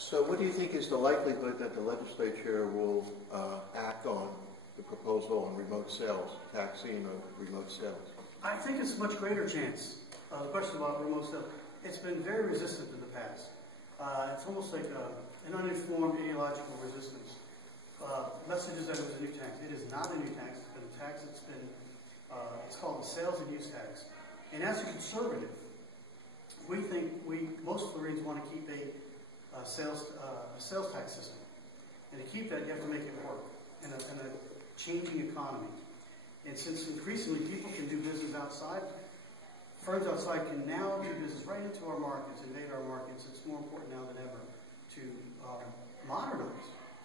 So what do you think is the likelihood that the legislature will act on the proposal on remote sales, taxing of remote sales? I think it's a much greater chance. The question about remote sales, it's been very resistant in the past. It's almost like an uninformed ideological resistance. Messages that it was a new tax. It is not a new tax. It's been a tax that's been, it's called the sales and use tax. And as a conservative, we think most Floridians want to keep a sales tax system. And to keep that, you have to make it work in a changing economy. And since increasingly people can do business outside, firms outside can now do business right into our markets, invade our markets. It's more important now than ever to modernize.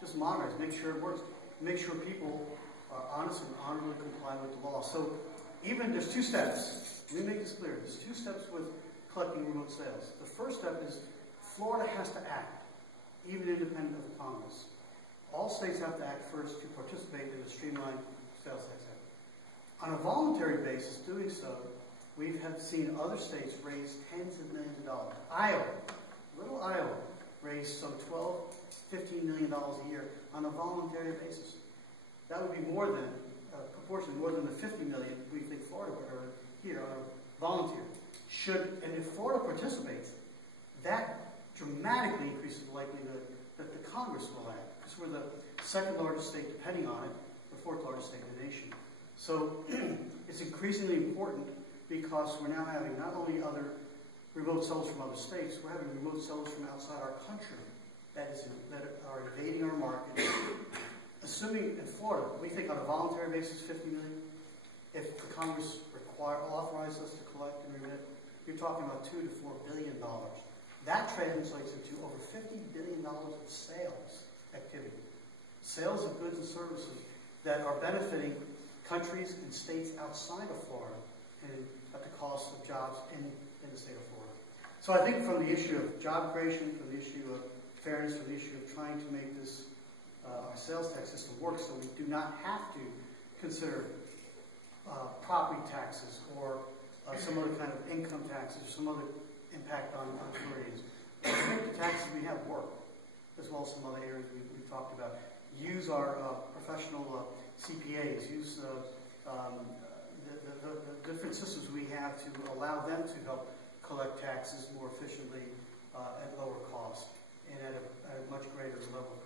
Just modernize, make sure it works, make sure people are honest and honorably comply with the law. So even there's two steps. Let me make this clear. There's two steps with collecting remote sales. The first step is Florida has to act, even independent of the Congress. All states have to act first to participate in the streamlined sales tax act. On a voluntary basis, doing so, we have seen other states raise tens of millions of dollars. Little Iowa, raised some $15 million a year on a voluntary basis. That would be more than, proportionally more than the $50 million we think Florida would earn here on a volunteer. And if Florida participates, that dramatically increases the likelihood that the Congress will act, because we're the second largest state, depending on it, the fourth largest state in the nation. So it's increasingly important because we're now having not only other remote sellers from other states, we're having remote sellers from outside our country that are invading our market. Assuming in Florida, we think on a voluntary basis, $50 million. If the Congress authorizes us to collect and remit, you're talking about $2 to $4 billion. That translates into over $50 billion of sales activity. Sales of goods and services that are benefiting countries and states outside of Florida and at the cost of jobs in the state of Florida. So I think from the issue of job creation, from the issue of fairness, from the issue of trying to make this our sales tax system work so we do not have to consider property taxes or some other kind of income taxes or some other impact on Floridians. Let's make the taxes we have work, as well as some other areas we've talked about. Use our professional CPAs, use the different systems we have to allow them to help collect taxes more efficiently at lower cost and at a much greater level of